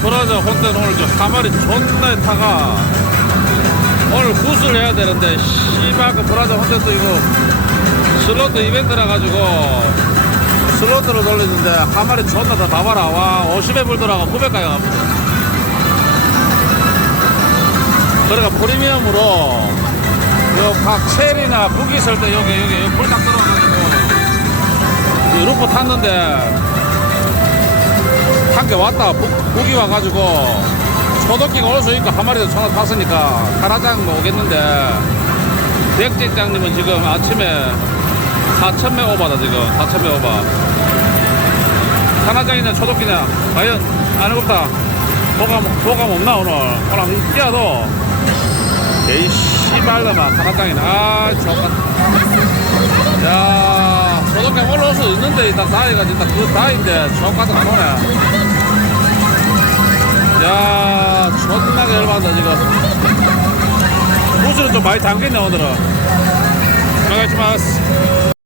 브라자 혼자는 오늘 저 하마리 존나 타가. 오늘 구슬 해야 되는데 씨발 그 브라자 혼자도 이거 슬로트 이벤트라 가지고 슬로트를 돌리는데 하마리 존나 다 봐봐라. 와 50에 불더라고 900까지 갑니다 그러니까 프리미엄으로 요각 첼이나 북이 있을 때 여기 여기 불딱 들어가지고 이 루프 탔는데 한개 왔다. 북, 북이 와가지고 초도끼가 올수 있고 한 마리도 전화 탔으니까 카라장 오겠는데. 백직장님은 지금 아침에 4천매 오바다 지금. 4천매 오바. 하나장이나 초도끼냐? 과연 안 해봅다 보감, 보감 없나 오늘? 오늘 뛰어도. 에이 씨발놈아 하나장이나 아 좋다 야 초도끼 올라올 수 있는데 일단 다이가 진짜 그 다인데 저까지 안 오네 열받다 지금 부스는 좀 많이 담겼네 오늘은? 나가지마스